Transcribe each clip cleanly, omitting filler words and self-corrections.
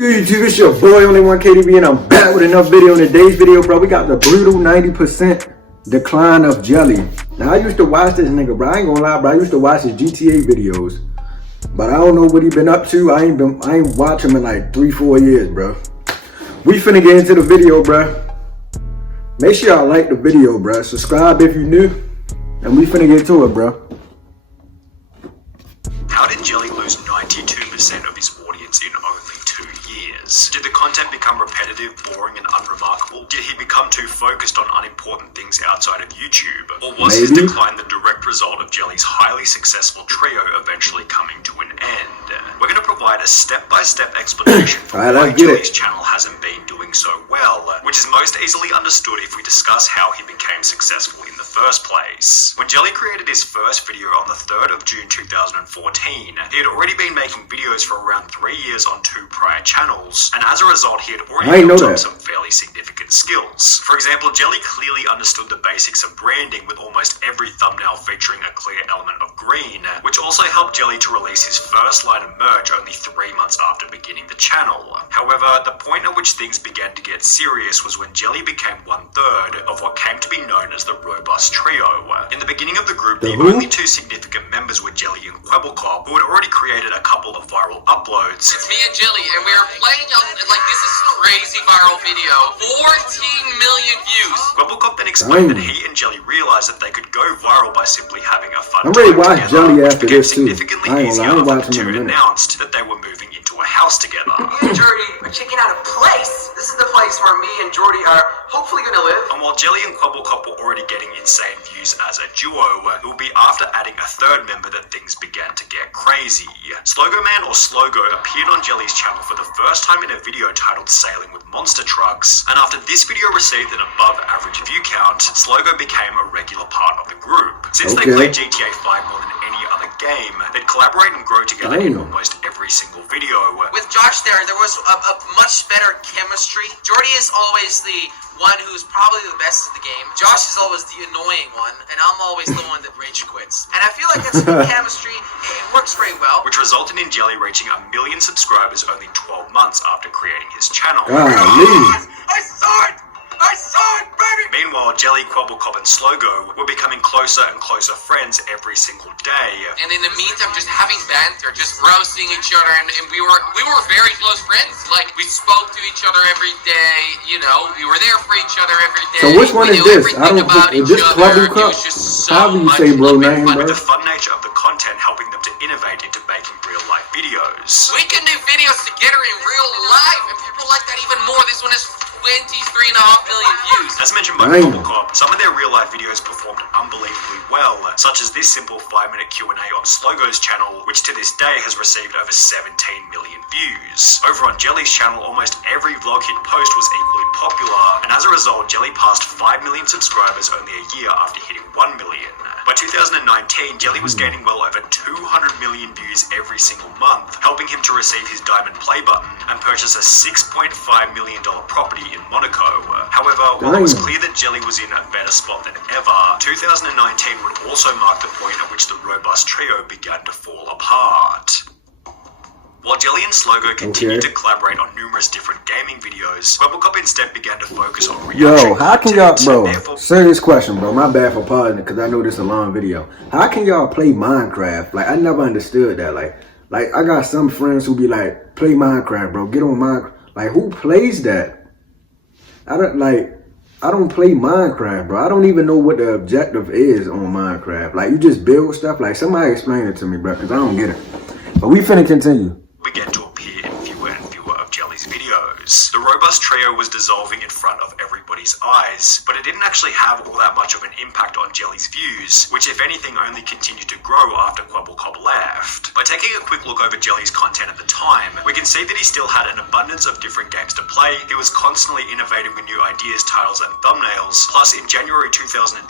YouTube, it's your boy Only One KDB, and I'm back with another video. In today's video, bro, we got the brutal 90% decline of Jelly. Now, I used to watch this nigga, bro. I ain't gonna lie, bro. I used to watch his GTA videos, but I don't know what he been up to. I ain't watch him in like 3-4 years, bro. We finna get into the video, bro. Make sure y'all like the video, bro. Subscribe if you new, and we finna get to it, bro. How did Jelly lose 92% of his audience in only 2 years? Did the content become repetitive, boring, and unremarkable? Did he become too focused on unimportant things outside of YouTube? Or was his decline the direct result of Jelly's highly successful trio eventually coming to an end? We're going to provide a step-by-step explanation for why Jelly's channel hasn't been doing so well, which is most easily understood if we discuss how he became successful in the first place. When Jelly created his first video on the 3rd of June 2014, he had already been making videos for around 3 years on 2 prior channels, and as a result he had already built up some fairly significant skills. For example, Jelly clearly understood the basics of branding, with almost every thumbnail featuring a clear element of green, which also helped Jelly to release his first line of merch only 3 months after beginning the channel. However, the point at which things began to get serious was when Jelly became 1/3 of what came to be known as the Robust Trio. In the beginning of the group, the only 2 significant members were Jelly and Kwebbelkop, who had already created a couple of viral uploads. It's me and Jelly, and we are playing on, like, this is crazy viral video. 14 million views. Kwebbelkop then explained that he and Jelly realized that they could go viral by simply having a fun I'm ready to time watch together, Jelly which after became this too. significantly easier after the 2 announced that they were moving into a house together. Me and Jordy are checking out a place. This is the place where me and Jordy are hopefully gonna live. And while Jelly and Kwebbelkop were already getting insane views as a duo, it will be after adding a 3rd member that things began to get crazy. Slogo Man, or Slogo, appeared on Jelly's channel for the first time in a video titled Sailing with Monster Trucks, and after this video received an above average view count, Slogo became a regular part of the group. Since they played GTA 5 more than any other game, they'd collaborate and grow together in almost every single video. With Josh there was a much better chemistry. Jordy is always the one who's probably the best at the game. Josh is always the annoying one, and I'm always the one that rage quits. And I feel like that's good chemistry. It works very well. Which resulted in Jelly reaching 1 million subscribers only 12 months after creating his channel. I saw it! I saw it, baby! Meanwhile, Jelly, Kwebbelkop, and Slogo were becoming closer and closer friends every single day. And in the meantime, just having banter, just roasting each other, and we were very close friends. Like, we spoke to each other every day, you know, we were there for each other every day. So which one is this? I don't know. Is this Kwebbelkop? How do you say bro name, bro? With the fun nature of the content helping them to innovate into making real-life videos. We can do videos together in real life, and people like that even more. This one is 23.5 million views. As mentioned by Kwebbelkop, some of their real-life videos performed unbelievably well, such as this simple 5-minute Q&A on Slogo's channel, which to this day has received over 17 million views. Over on Jelly's channel, almost every vlog hit post was equally popular, and as a result, Jelly passed 5 million subscribers only a year after hitting 1 million. By 2019, Jelly was gaining well over 200 million views every single month, helping him to receive his Diamond Play button and purchase a $6.5 million property in Monaco. However, while it was clear that Jelly was in a better spot than ever, 2019 would also mark the point at which the Robust Trio began to fall apart. While Jelly and Slogo continued to collaborate on numerous different gaming videos, Kwebbelkop instead began to focus on reaction how can y'all, bro, serious question, bro, my bad for pausing because I know this is a long video. How can y'all play Minecraft? Like, I never understood that. Like I got some friends who be like, play Minecraft, bro, get on Minecraft. Like, who plays that? I don't play Minecraft, bro. I don't even know what the objective is on Minecraft. Like, you just build stuff? Like, somebody explain it to me, bro, because I don't get it. But we finna continue. Began to appear in fewer and fewer of Jelly's videos. The Robust Trio was dissolving in front of everybody's eyes, but it didn't actually have all that much of an impact on Jelly's views, which if anything only continued to grow after Kwebbelkop left. By taking a quick look over Jelly's content at the time, we can see that he still had an abundance of different games to play. He was constantly innovating with new ideas, titles, and thumbnails. Plus, in January 2020,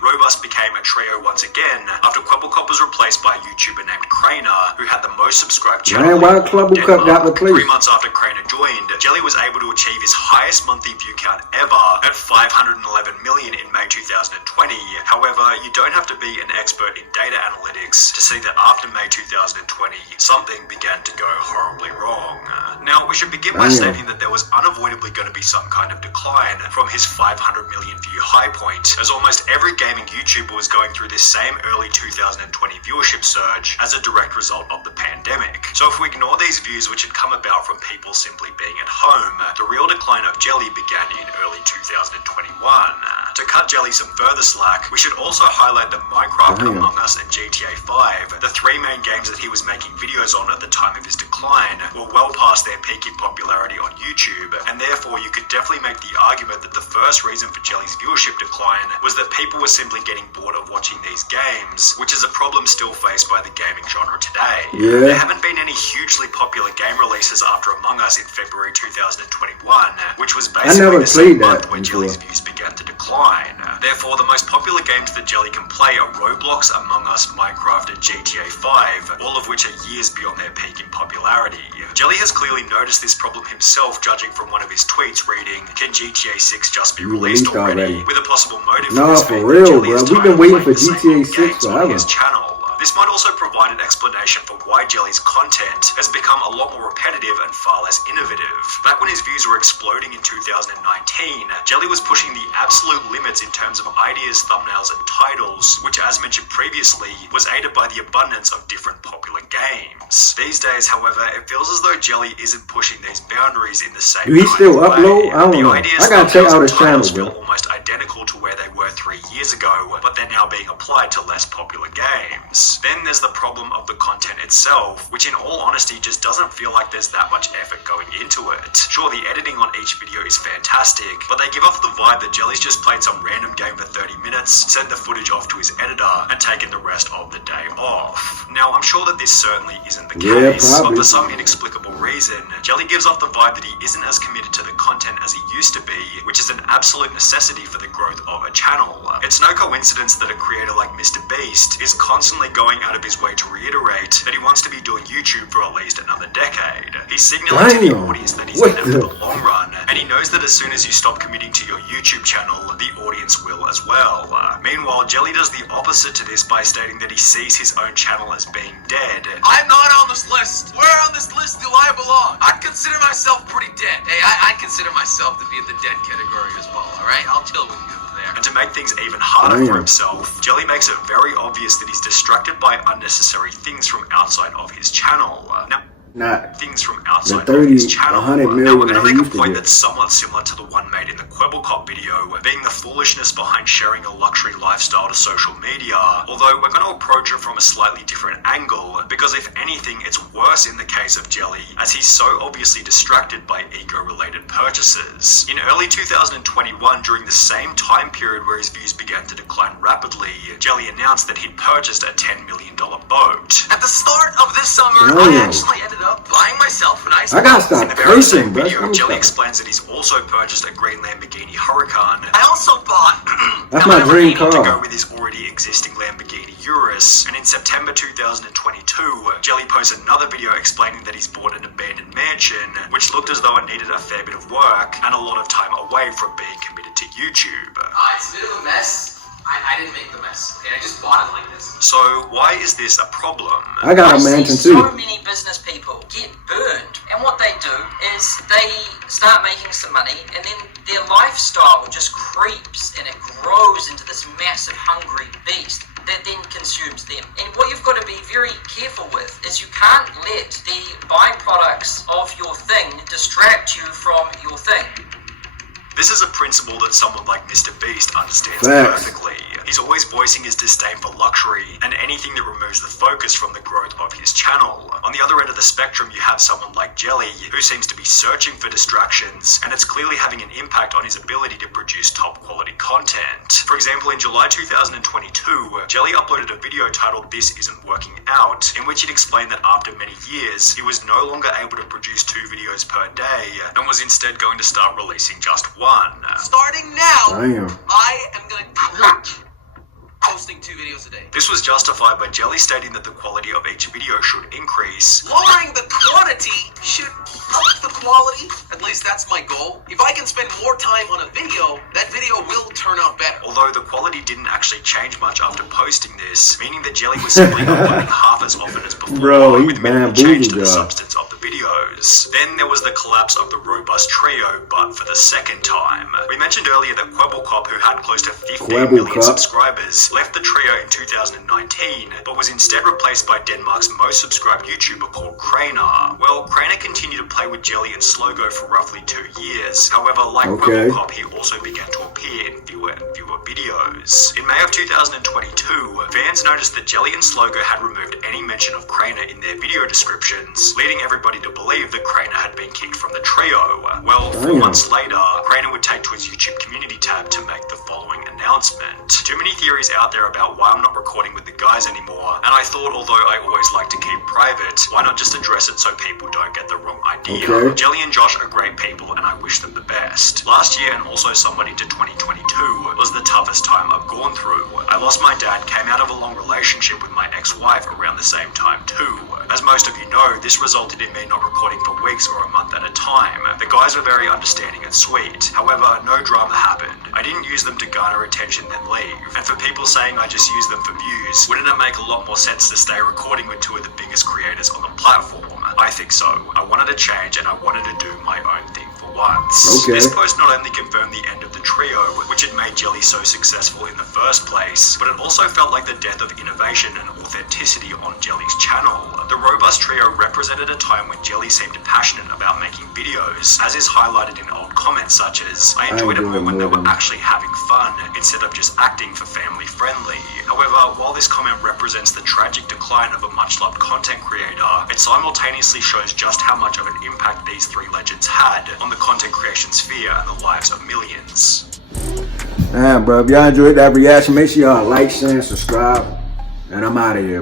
Robust became a trio once again, after Kwebbelkop was replaced by a YouTuber named Crainer, who had the most subscribed channel. Man, why Kwebbelkop got replaced? 3 months after Crainer joined, Jelly was able to achieve his highest monthly view count ever, at 511 million in May 2020. However, you don't have to be an expert in data analytics to see that after May 2020, something began to go horribly wrong. Now, we should begin by stating that there was unavoidably going to be some kind of decline from his 500 million view high point, as almost every gaming YouTuber was going through this same early 2020 viewership surge as a direct result of the pandemic. So if we ignore these views which had come about from people simply being at home, the real decline of Jelly began in early 2021. To cut Jelly some further slack, we should also highlight that Minecraft, Among Us, and GTA 5, the three main games that he was making videos on at the time of his decline, were well past their peak in popularity on YouTube, and therefore you could definitely make the argument that the first reason for Jelly's viewership decline was that people were simply getting bored of watching these games, which is a problem still faced by the gaming genre today. There haven't been any hugely popular game releases after Among Us in February 2021, which was basically the same month when Jelly's views began to decline. Therefore, the most popular games that Jelly can play are Roblox, Among Us, Minecraft, and GTA 5, all of which are years beyond their peak in popularity. Jelly has clearly noticed this problem himself, judging from one of his tweets reading, "Can GTA 6 just be released already?" With a possible motive for this being that Jelly is tired of playing the same old games on his channel. This might also provide an explanation for why Jelly's content has become a lot more repetitive and far less innovative. Back when his views were exploding in 2019, Jelly was pushing the absolute limits in terms of ideas, thumbnails, and titles, which, as mentioned previously, was aided by the abundance of different popular games. These days, however, it feels as though Jelly isn't pushing these boundaries in the same Do he still upload? I don't the know. ideas, I gotta check out his channel, titles feel bro. almost identical to where they were 3 years ago, but they're now being applied to less popular games. Then there's the problem of the content itself, which in all honesty just doesn't feel like there's that much effort going into it. Sure, the editing on each video is fantastic, but they give off the vibe that Jelly's just played some random game for 30 minutes, sent the footage off to his editor, and taken the rest of the day off. Now, I'm sure that this certainly isn't the case, but for some inexplicable reason, Jelly gives off the vibe that he isn't as committed to the content as he used to be, which is an absolute necessity for the growth of a channel. It's no coincidence that a creator like MrBeast is constantly going out of his way to reiterate that he wants to be doing YouTube for at least another decade. He's signaling to the audience that he's in it for the long run, and he knows that as soon as you stop committing to your YouTube channel, the audience will as well. Meanwhile, Jelly does the opposite to this by stating that he sees his own channel as being dead. I'm not on this list. Where on this list do I belong? I consider myself pretty dead. Hey, I consider myself to be in the dead category as well, alright? I'll chill with you there. And to make things even harder for himself, Jelly makes it very obvious that he's distracted by unnecessary things from outside of his channel. Things from outside of his channel. Now we're going to make a point that's somewhat similar to the one made in the Kwebbelkop video, being the foolishness behind sharing a luxury lifestyle to social media, although we're going to approach it from a slightly different angle, because if anything, it's worse in the case of Jelly, as he's so obviously distracted by ego-related purchases. In early 2021, during the same time period where his views began to decline rapidly, Jelly announced that he'd purchased a $10 million boat. At the start of this summer, I actually ended up buying myself a nice I gotta stop In the very same cursing, bro. video, Jelly explains that he's also purchased a green Lamborghini Huracan. I also bought That's my dream car. To go with his already existing Lamborghini Urus. And in September 2022, Jelly posted another video explaining that he's bought an abandoned mansion, which looked as though it needed a fair bit of work and a lot of time away from being committed to YouTube. It's a bit of a mess. I didn't make the mess. Okay, I just bought it like this. So why is this a problem? I got a mansion too. So many business people get burned, and what they do is they start making some money, and then their lifestyle just creeps and it grows into this massive hungry beast that then consumes them. And what you've got to be very careful with is you can't let the byproducts of your thing distract you from your thing. This is a principle that someone like MrBeast understands perfectly. He's always voicing his disdain for luxury and anything that removes the focus from the growth of his channel. On the other end of the spectrum, you have someone like Jelly, who seems to be searching for distractions, and it's clearly having an impact on his ability to produce top quality content. For example, in July 2022, Jelly uploaded a video titled "This Isn't Working Out," in which it explained that after many years, he was no longer able to produce 2 videos per day, and was instead going to start releasing just one. Starting now, I am going to clutch a posting 2 videos a day. This was justified by Jelly stating that the quality of each video should increase. Lowering the quantity should up the quality. At least that's my goal. If I can spend more time on a video, that video will turn out better. Although the quality didn't actually change much after posting this, meaning that Jelly was simply uploading half as often as before, Bro, he with minimal change to the bamboozled y'all. substance of the videos. Then there was the collapse of the Robust Trio, but for the second time. We mentioned earlier that Quebblecop, who had close to 15 million Quebblecop. subscribers, left the trio in 2019, but was instead replaced by Denmark's most subscribed YouTuber called Craner. Well, Craner continued to play with Jelly and Slogo for roughly 2 years. However, like Okay. Quebblecop, he also began to appear in fewer and fewer videos. In May of 2022, fans noticed that Jelly and Slogo had removed any mention of Craner in their video descriptions, leading everybody to believe that Craner had been kicked from the trio. Well, 4 Damn. months later, Craner would take to his YouTube community tab to make the following announcement. Too many theories out there about why I'm not recording with the guys anymore, and I thought although I always like to keep private, why not just address it so people don't get the wrong idea. Okay. Jelly and Josh are great people and I wish them the best. Last year and also somewhat into 2022 was the toughest time I've gone through. I lost my dad, came out of a long relationship with my ex-wife around the same time too. As most of you know, this resulted in me not recording for weeks or a month at a time. The guys were very understanding and sweet. However, no drama happened. I didn't use them to garner attention then leave. And for people saying I just use them for views, wouldn't it make a lot more sense to stay recording with 2 of the biggest creators on the platform? I think so. I wanted to change and I wanted to do my own thing for once. Okay. This post not only confirmed the end of the trio, which had made Jelly so successful in the first place, but it also felt like the death of innovation and authenticity on Jelly's channel. The Robust Trio represented a time when Jelly seemed passionate about making videos, as is highlighted in old comments such as, I enjoyed it more when they were actually having fun, instead of just acting for family friendly. However, while this comment represents the tragic decline of a much-loved content creator, it simultaneously shows just how much of an impact these 3 legends had on the content creation sphere and the lives of millions. Bro, if y'all enjoyed that reaction, make sure y'all like, share, and subscribe. And I'm out of here.